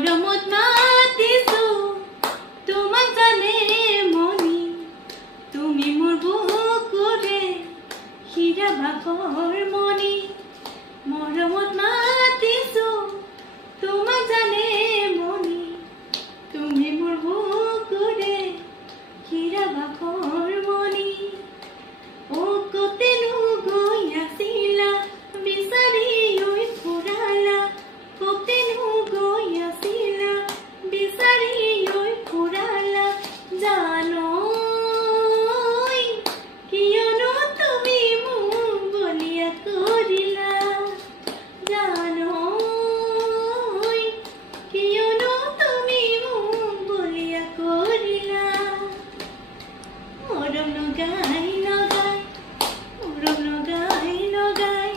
মৰমত মাতিছো তোমাক জানে মনি তুমি মোৰ বুকুৰে হীৰা ভাগৰ মনি মৰমত মাতিছো তোমাক জানে মনি তুমি মোৰ বুকুৰে হীৰা ভাগৰ মনি ও কতেনো গৈ আছিলা বিচাৰি ঐ ফুৰালা কতেনো গৈ আছিলা বিচাৰি ঐ ফুৰালা জানো কিয়নো তুমি মোক বলিয়া কৰিলা জানো কিয়নো তুমি মোক বলিয়া কৰিলা মৰম লগাই লগাই মৰম লগাই লগাই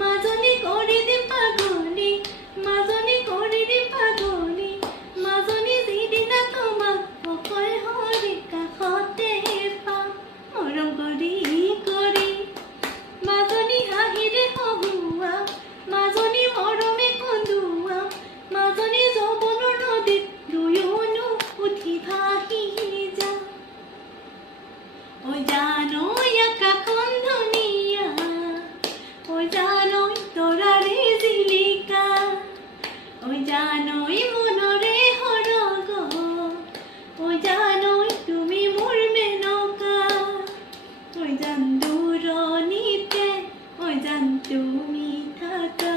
মাজনী কৰি দিম পাগলী মাজনী কৰি দিম পাগলী মাজনী যিদিনা তোমাক অকল হৰি কাষতে পাম মৰম কৰি কৰি মাজনী হাঁহিৰে হহুৱা মাজনী মৰমে কন্দুৱা মাজনী যৌৱনৰ নদীত দুয়োনো উঠি ভাহি যা ঐ জানৈ আকাশখন ধুনীয়া ঐ জানৈ তৰাৰে জিলিকা ঐ জানৈ মনৰে সৰগ ঐ জানৈ তুমি মোৰ মেনকা ঐ জান দূৰণিতে ঐ জান তুমি থাকা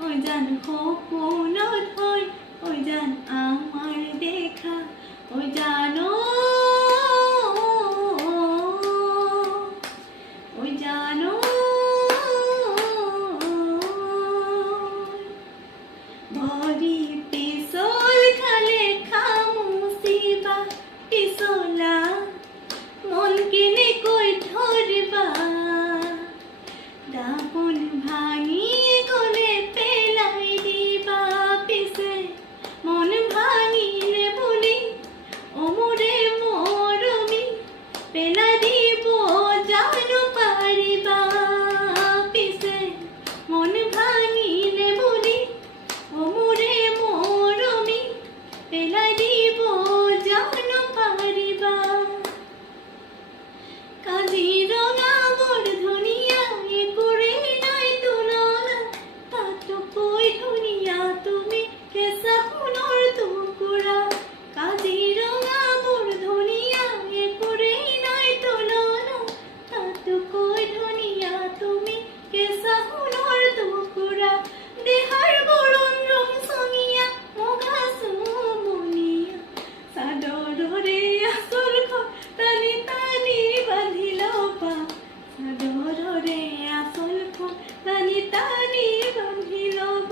ঐ জান সপোনত হৈ ঐ জান আমাৰ দেখা ঐ জানৈ ঐ জানৈ ভৰিতে